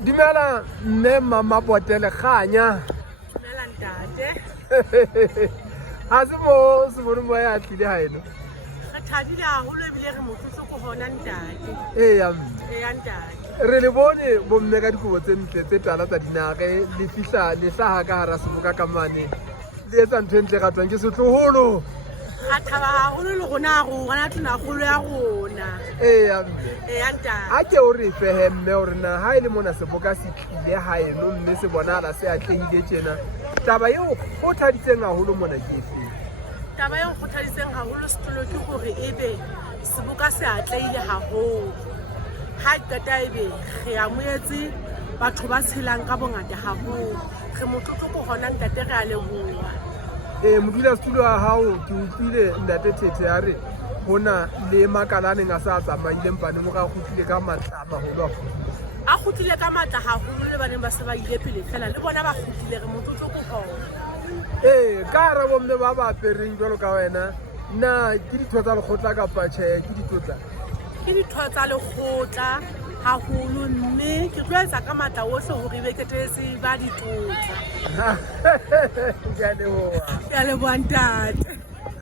Dimela mme mama botele kganya. Dumela ntate. Ha se mo se mo ya tlile ha eno. Re thabile haholo ebile re motlotlo ko hona ntate. Eya Eya ntate. re le bone bomme ka dikobo tse ntle tse tala tsa dinare le fihla le hlaha ka hara seboka ka mane le etsa ntho e ntle ratwang ke setloholo. Ra thaba haholo le rona rona tonakgolo ya rona. Eya Eya ntate. ha ke o re fehe mme hore na ha ile mona seboka se tlile ha eno mme se bonahala se atlehile tjena taba eo o thaditseng haholo mona ke efe? Taba eo kgothaditseng haholo setolo ke hore ebe seboka se atlehile haholo. Ha qeta ebe re amoetse batho ba tshelang ka bongata haholo. Re motlotlo ko hona ntate re a leboha. Modulasetulo wa hao ke utlwile ntate Thethe ya re hona le makala a neng a sa tsamaileng paneng o ka kgutlile ka matla a maholo a kgutlile. A kgutlile ka matla haholo le baneng ba se ba ile pele fela le bona ba kgutlile re motlotlo ko hona. Ka hara bomme ba ba apereng jwalo ka wena na ke ditho tsa lekgotla kapa tjhe ke ditho tsa Ke ditho tsa lekgotla haholo mme ke tlo etsa ka matla ohle hore be keteletse ba ditotla. ke a leboha. Ke a leboha ntate.